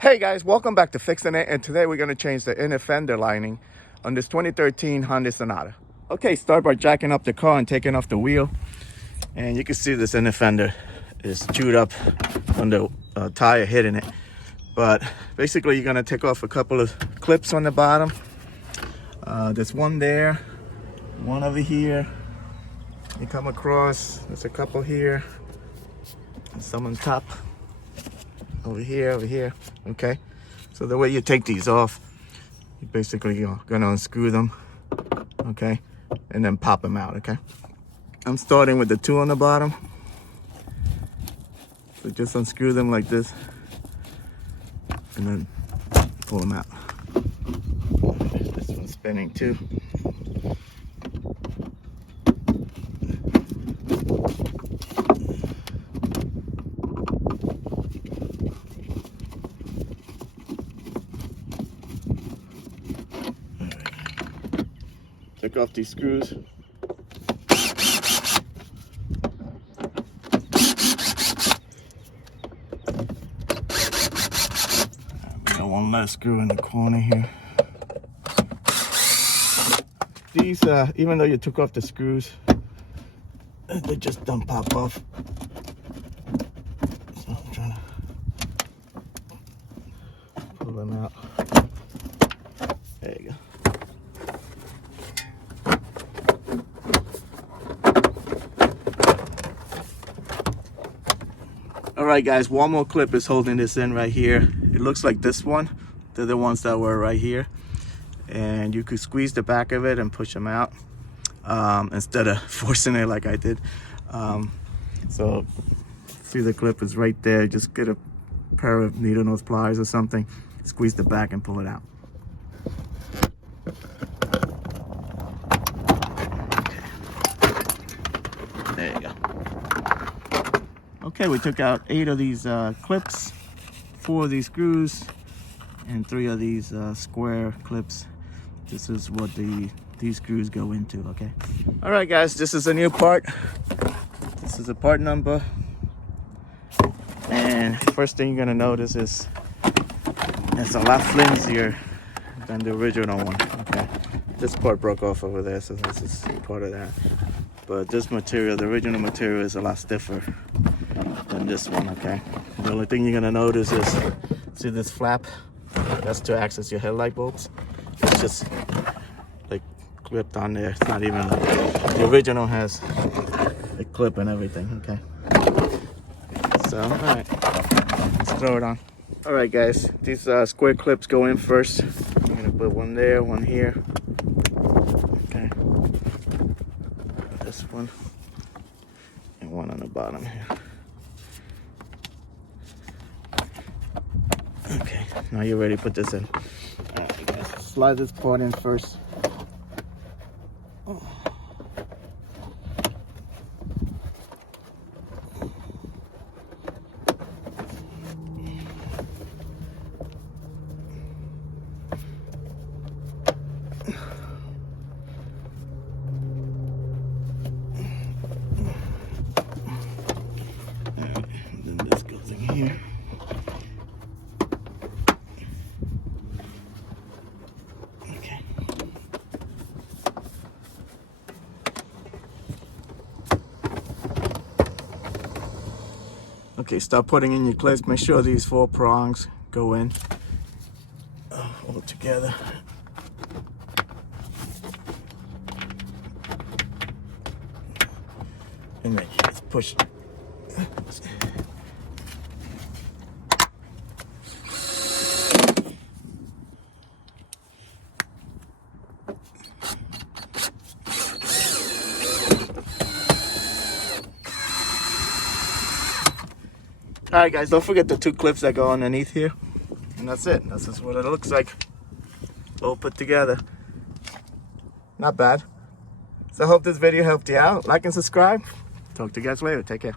Hey guys, welcome back to Fixin' It, and today we're going to change the inner fender lining on this 2013 Hyundai Sonata. Okay, start by jacking up the car and taking off the wheel, and you can see this inner fender is chewed up on the tire hitting it. But basically you're going to take off a couple of clips on the bottom. There's one there, one over here. You come across, there's a couple here, and some on top. Over here, okay? So the way you take these off, you basically are gonna unscrew them, okay? And then pop them out, okay? I'm starting with the two on the bottom. So just unscrew them like this, and then pull them out. This one's spinning too. Take off these screws. We got one last screw in the corner here. These, even though you took off the screws, they just don't pop off. So I'm trying to pull them out. There you go. Alright guys, one more clip is holding this in right here. It looks like this one. They're the ones that were right here. And you could squeeze the back of it and push them out instead of forcing it like I did. So see, the clip is right there. Just get a pair of needle nose pliers or something, squeeze the back and pull it out. There you go. Okay, we took out 8 of these clips, 4 of these screws, and 3 of these square clips. This is what these screws go into, okay? All right, guys, this is a new part. This is a part number. And first thing you're gonna notice is it's a lot flimsier than the original one, okay? This part broke off over there, so this is part of that. But this material, the original material, is a lot stiffer than this one, okay? The only thing you're gonna notice is, see this flap? That's to access your headlight bulbs. It's just like clipped on there. It's not even like, the original has a clip and everything, okay? So, all right, let's throw it on. All right, guys, these square clips go in first. I'm gonna put one there, one here. Okay. This one, and one on the bottom here. Okay, now you're ready to put this in. All right, guys, slide this part in first. Oh. All right, then this goes in here. Okay, start putting in your clips. Make sure these 4 prongs go in all together. And then you just push. All right, guys, don't forget the 2 clips that go underneath here. And that's it. That's just what it looks like. All put together. Not bad. So I hope this video helped you out. Like and subscribe. Talk to you guys later. Take care.